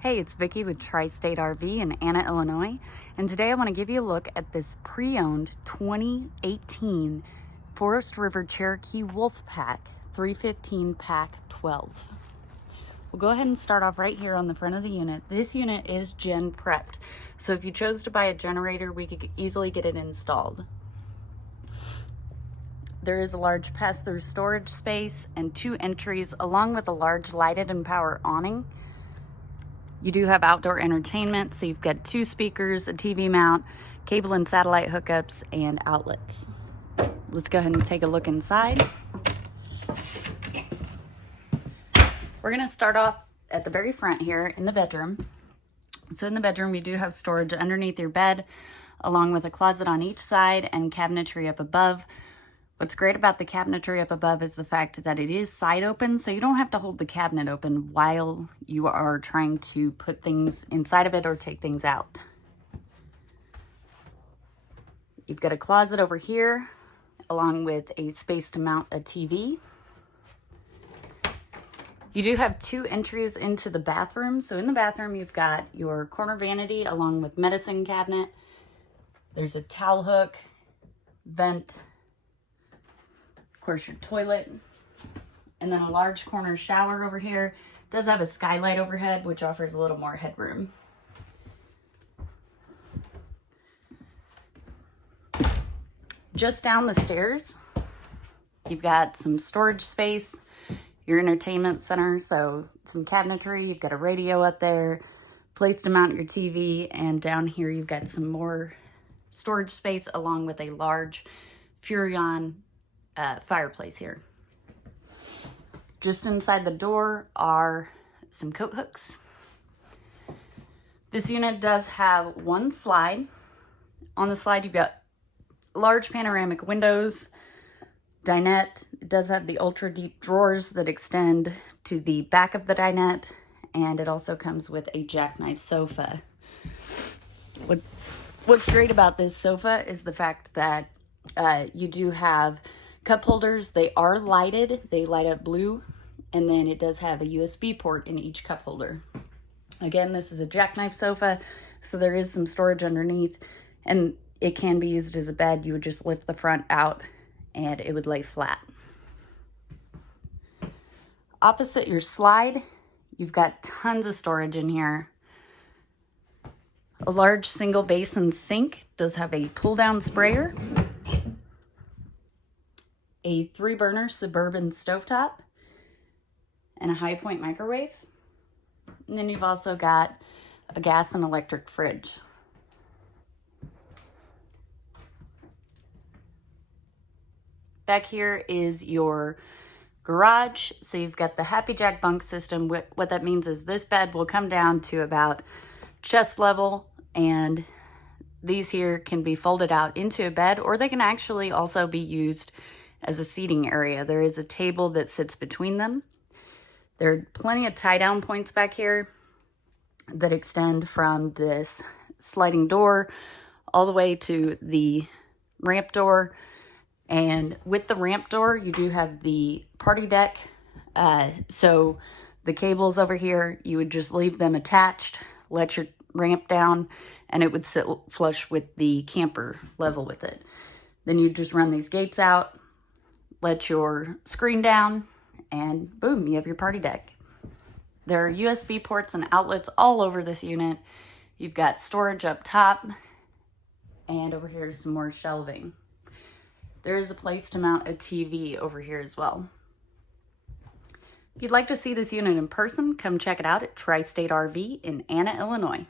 Hey, it's Vicki with Tri-State RV in Anna, Illinois, and today I want to give you a look at this pre-owned 2018 Forest River Cherokee Wolf Pack 315Pack12. We'll go ahead and start off right here on the front of the unit. This unit is gen prepped, so if you chose to buy a generator, we could easily get it installed. There is a large pass-through storage space and 2 entries along with a large lighted and power awning. You do have outdoor entertainment, so you've got 2 speakers, a TV mount, cable and satellite hookups, and outlets. Let's go ahead and take a look inside. We're gonna start off at the very front here in the bedroom. So in the bedroom, we do have storage underneath your bed, along with a closet on each side and cabinetry up above. What's great about the cabinetry up above is the fact that it is side open, so you don't have to hold the cabinet open while you are trying to put things inside of it or take things out. You've got a closet over here, along with a space to mount a TV. You do have 2 entries into the bathroom. So in the bathroom, you've got your corner vanity along with medicine cabinet. There's a towel hook, vent, of course your toilet, and then a large corner shower over here. It does have a skylight overhead, which offers a little more headroom. Just down the stairs, you've got some storage space, your entertainment center, so some cabinetry, you've got a radio up there, place to mount your TV, and down here you've got some more storage space along with a large Fuzion fireplace here. Just inside the door are some coat hooks. This unit does have 1 slide. On the slide, you've got large panoramic windows, dinette. It does have the ultra deep drawers that extend to the back of the dinette, and it also comes with a jackknife sofa. What's great about this sofa is the fact that you do have cup holders. They are lighted, they light up blue, and then it does have a USB port in each cup holder. Again, this is a jackknife sofa, so there is some storage underneath, and it can be used as a bed. You would just lift the front out and it would lay flat. Opposite your slide, you've got tons of storage in here. A large single basin sink, does have a pull down sprayer, a 3-burner Suburban stovetop, and a high point microwave. And then you've also got a gas and electric fridge. Back here is your garage. So you've got the Happy Jack bunk system. What that means is this bed will come down to about chest level, and these here can be folded out into a bed, or they can actually also be used as a seating area. There is a table that sits between them. There are plenty of tie down points back here that extend from this sliding door all the way to the ramp door. And with the ramp door, you do have the party deck. So the cables over here, you would just leave them attached, let your ramp down, and it would sit flush with the camper level with it. Then you just run these gates out, let your screen down, and boom, you have your party deck. There are USB ports and outlets all over this unit. You've got storage up top, and over here is some more shelving. There is a place to mount a TV over here as well. If you'd like to see this unit in person, come check it out at Tri-State RV in Anna, Illinois.